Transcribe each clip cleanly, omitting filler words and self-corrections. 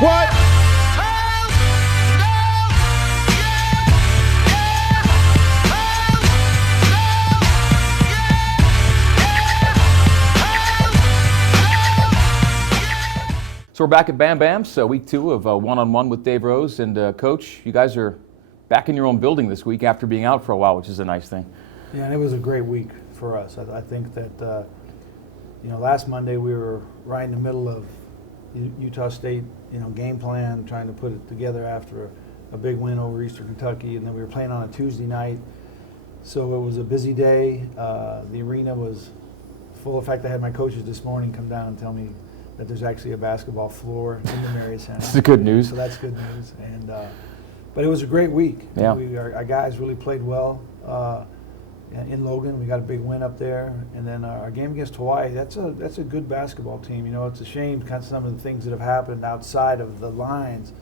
What? So we're back at Bam Bam, so week 2 of one-on-one with Dave Rose. And Coach, you guys are back in your own building this week after being out for a while, which is a nice thing. Yeah, and it was a great week for us. I think that, last Monday we were right in the middle of Utah State, game plan, trying to put it together after a big win over Eastern Kentucky, and then we were playing on a Tuesday night. So it was a busy day. The arena was full. In fact, I had my coaches this morning come down and tell me that there's actually a basketball floor in the Marriott Center. That's good news. So that's good news. And but it was a great week. Yeah. Our guys really played well in Logan. We got a big win up there. And then our game against Hawaii, that's a good basketball team. It's a shame kind of some of the things that have happened outside of the lines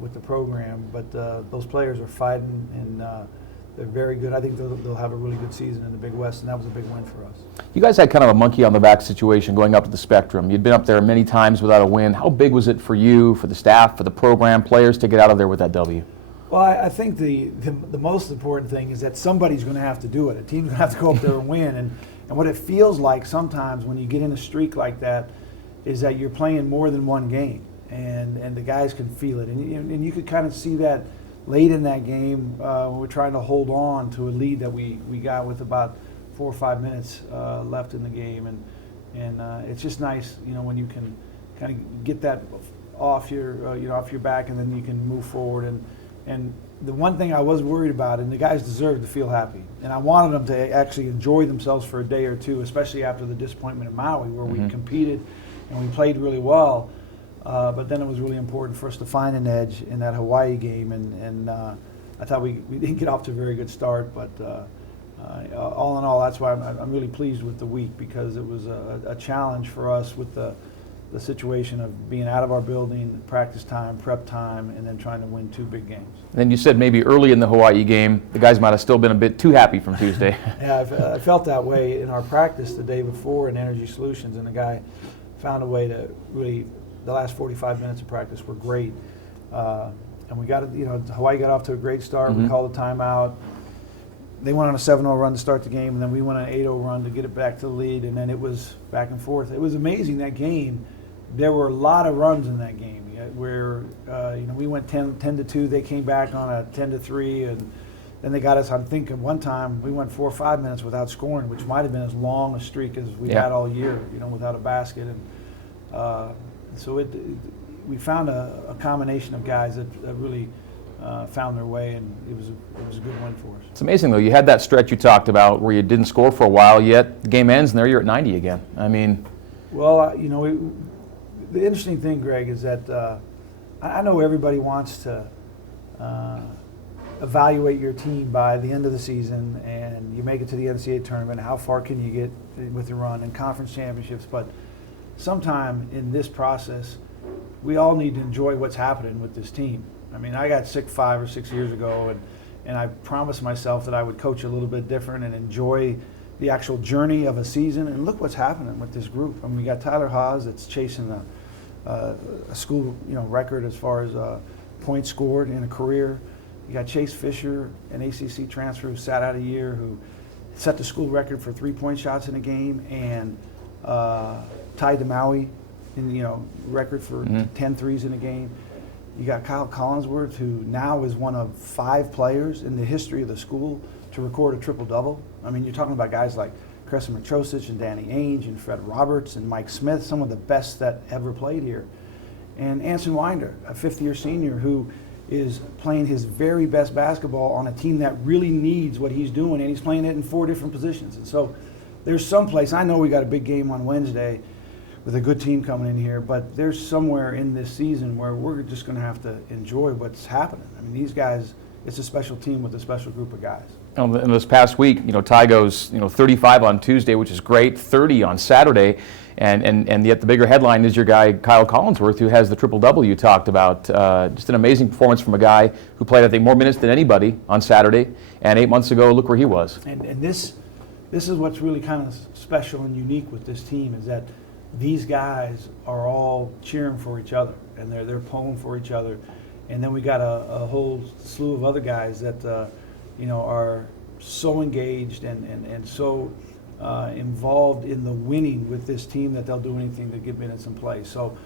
with the program. But those players are fighting, and they're very good. I think they'll have a really good season in the Big West, and that was a big win for us. You guys had kind of a monkey on the back situation going up to the Spectrum. You'd been up there many times without a win. How big was it for you, for the staff, for the program, players to get out of there with that W? Well, I think the most important thing is that somebody's going to have to do it. A team's going to have to go up there and win. And what it feels like sometimes when you get in a streak like that is that you're playing more than one game, and the guys can feel it. And you could kind of see that late in that game. We're trying to hold on to a lead that we got with about 4 or 5 minutes left in the game, and it's just nice, when you can kind of get that off your back, and then you can move forward. And the one thing I was worried about, and the guys deserve to feel happy, and I wanted them to actually enjoy themselves for a day or two, especially after the disappointment in Maui, where we competed and we played really well. But then it was really important for us to find an edge in that Hawaii game, and I thought we didn't get off to a very good start, but all in all, that's why I'm really pleased with the week, because it was a challenge for us with the situation of being out of our building, practice time, prep time, and then trying to win 2 big games. And then you said maybe early in the Hawaii game, the guys might have still been a bit too happy from Tuesday. Yeah, I felt that way in our practice the day before in Energy Solutions, and the guy found a way to really, the last 45 minutes of practice were great. And we got Hawaii got off to a great start. We called a timeout. They went on a 7-0 run to start the game, and then we went on an 8-0 run to get it back to the lead, and then it was back and forth. It was amazing, that game. There were a lot of runs in that game where we went 10-2. They came back on a 10-3, and then they got us. I'm thinking one time we went 4 or 5 minutes without scoring, which might have been as long a streak as we've had all year, without a basket. And so we found a combination of guys that really found their way, and it was a good win for us. It's amazing, though. You had that stretch you talked about where you didn't score for a while, yet the game ends and there you're at 90 again. I mean, well, the interesting thing, Greg, is that I know everybody wants to evaluate your team by the end of the season, and you make it to the NCAA tournament. How far can you get with your run and conference championships? But sometime in this process, we all need to enjoy what's happening with this team. I mean, I got sick 5 or 6 years ago, and I promised myself that I would coach a little bit different and enjoy the actual journey of a season. And look what's happening with this group. I mean, we got Tyler Haas that's chasing a school record as far as points scored in a career. You got Chase Fisher, an ACC transfer who sat out a year, who set the school record for 3-point shots in a game, and tied to Maui in record for 10 threes in a game. You got Kyle Collinsworth, who now is one of 5 players in the history of the school to record a triple-double. I mean, you're talking about guys like Crescent Matrosic and Danny Ainge and Fred Roberts and Mike Smith, some of the best that ever played here. And Anson Winder, a 5th-year senior who is playing his very best basketball on a team that really needs what he's doing, and he's playing it in 4 different positions. And so there's some place, I know we got a big game on Wednesday with a good team coming in here, but there's somewhere in this season where we're just going to have to enjoy what's happening. I mean, these guys, it's a special team with a special group of guys. In this past week, Ty goes 35 on Tuesday, which is great, 30 on Saturday, and yet the bigger headline is your guy Kyle Collinsworth, who has the triple-double you talked about. Just an amazing performance from a guy who played, I think, more minutes than anybody on Saturday, and 8 months ago, look where he was. And this is what's really kind of special and unique with this team, is that these guys are all cheering for each other, and they're pulling for each other. And then we got a whole slew of other guys that are so engaged and so involved in the winning with this team that they'll do anything to get minutes in play. So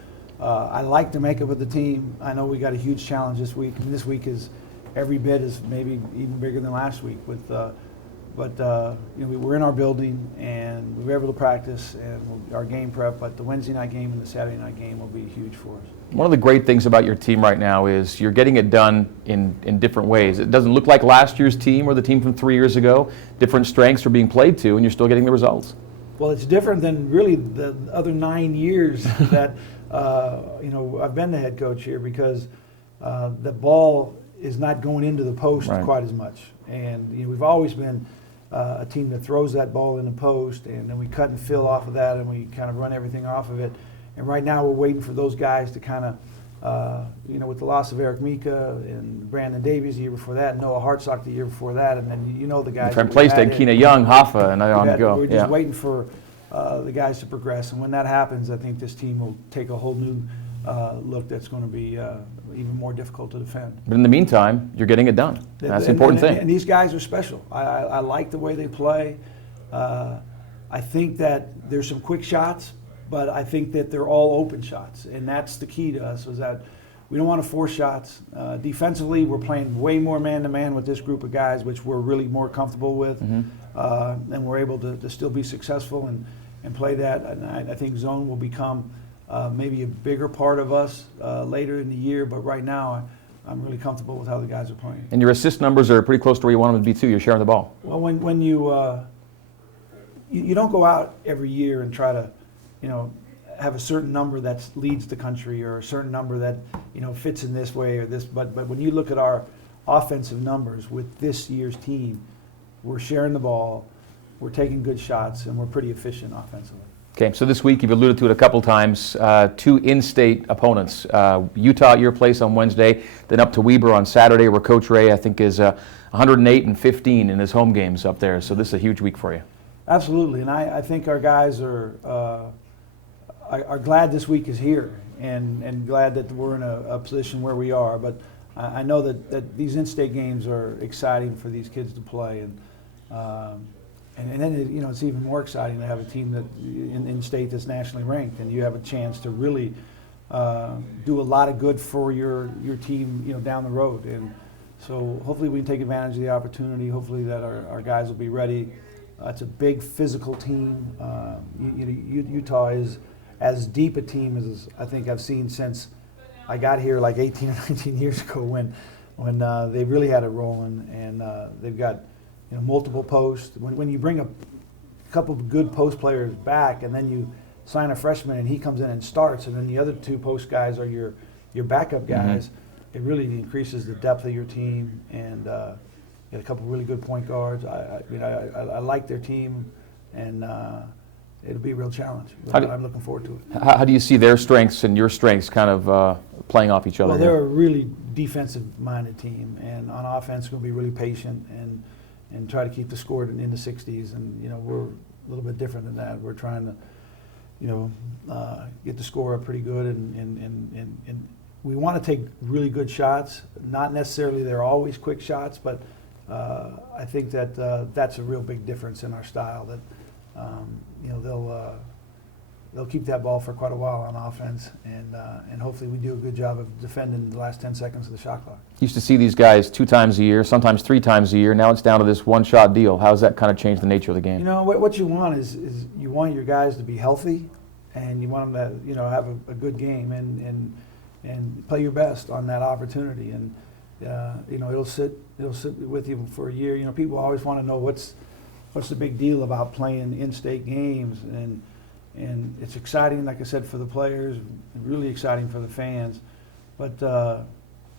I like the makeup of the team. I know we got a huge challenge this week, and this week is every bit is maybe even bigger than last week. We're in our building and we were able to practice and our game prep. But the Wednesday night game and the Saturday night game will be huge for us. One of the great things about your team right now is you're getting it done in different ways. It doesn't look like last year's team or the team from 3 years ago. Different strengths are being played to, and you're still getting the results. Well, it's different than really the other 9 years that I've been the head coach here, because the ball is not going into the post quite as much. And we've always been a team that throws that ball in the post, and then we cut and fill off of that, and we kind of run everything off of it. And right now we're waiting for those guys to kind of, with the loss of Eric Mika and Brandon Davies the year before that, and Noah Hartsock the year before that, and then the guys. From Playstyle, Keena Young, Hoffa, and on the go. We're just waiting for the guys to progress, and when that happens, I think this team will take a whole new look that's going to be even more difficult to defend. But in the meantime, you're getting it done. That's the important thing. And these guys are special. I like the way they play. I think that there's some quick shots, but I think that they're all open shots, and that's the key to us, is that we don't want to force shots. Defensively, we're playing way more man-to-man with this group of guys, which we're really more comfortable with, and we're able to still be successful and play that. And I think zone will become maybe a bigger part of us later in the year, but right now I'm really comfortable with how the guys are playing. And your assist numbers are pretty close to where you want them to be too. You're sharing the ball. Well, when you don't go out every year and try to have a certain number that leads the country, or a certain number that fits in this way or this, but when you look at our offensive numbers with this year's team, we're sharing the ball, we're taking good shots, and we're pretty efficient offensively. Okay, so this week you've alluded to it a couple times, 2 in-state opponents. Utah at your place on Wednesday, then up to Weber on Saturday, where Coach Ray, I think, is 108-15 in his home games up there. So this is a huge week for you. Absolutely, and I think our guys are glad this week is here, and glad that we're in a position where we are. But I know that these in-state games are exciting for these kids to play, and then it's even more exciting to have a team that in state that's nationally ranked, and you have a chance to really do a lot of good for your team down the road. And so hopefully we can take advantage of the opportunity. Hopefully that our guys will be ready. It's a big physical team. Utah is as deep a team as I think I've seen since I got here like 18 or 19 years ago, when they really had it rolling, and they've got multiple posts. When you bring a couple of good post players back, and then you sign a freshman and he comes in and starts, and then the other 2 post guys are your backup guys, it really increases the depth of your team, and get a couple of really good point guards. I like their team, and it'll be a real challenge. I'm looking forward to it. How do you see their strengths and your strengths kind of playing off each other? Well, they're a really defensive-minded team, and on offense, we'll be really patient and try to keep the score in the 60s. And we're a little bit different than that. We're trying to get the score up pretty good, and we want to take really good shots. Not necessarily they're always quick shots, but I think that that's a real big difference in our style. That they'll keep that ball for quite a while on offense, and hopefully we do a good job of defending the last 10 seconds of the shot clock. Used to see these guys 2 times a year, sometimes 3 times a year. Now it's down to this one-shot deal. How does that kind of change the nature of the game? What you want is you want your guys to be healthy, and you want them to have a good game and play your best on that opportunity. And it'll sit with you for a year. People always want to know what's the big deal about playing in-state games, and it's exciting, like I said, for the players, and really exciting for the fans. But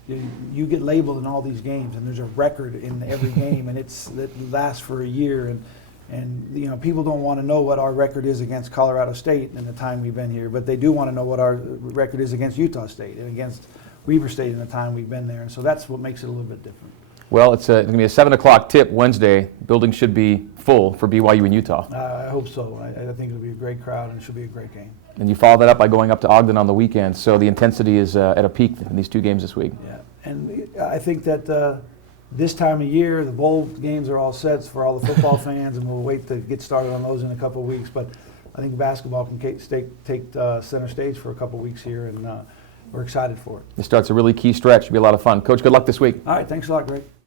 you get labeled in all these games, and there's a record in every game, and it lasts for a year. And people don't want to know what our record is against Colorado State in the time we've been here, but they do want to know what our record is against Utah State and against Weber State in the time we've been there. And so that's what makes it a little bit different. Well, it's going to be a 7 o'clock tip Wednesday. Building should be full for BYU in Utah. I hope so. I think it'll be a great crowd, and it should be a great game. And you follow that up by going up to Ogden on the weekend, so the intensity is at a peak in these two games this week. Yeah, and I think that this time of year, the bowl games are all set for all the football fans, and we'll wait to get started on those in a couple of weeks. But I think basketball can take center stage for a couple of weeks here, and we're excited for it. It starts a really key stretch. Should be a lot of fun. Coach, good luck this week. All right, thanks a lot, Greg.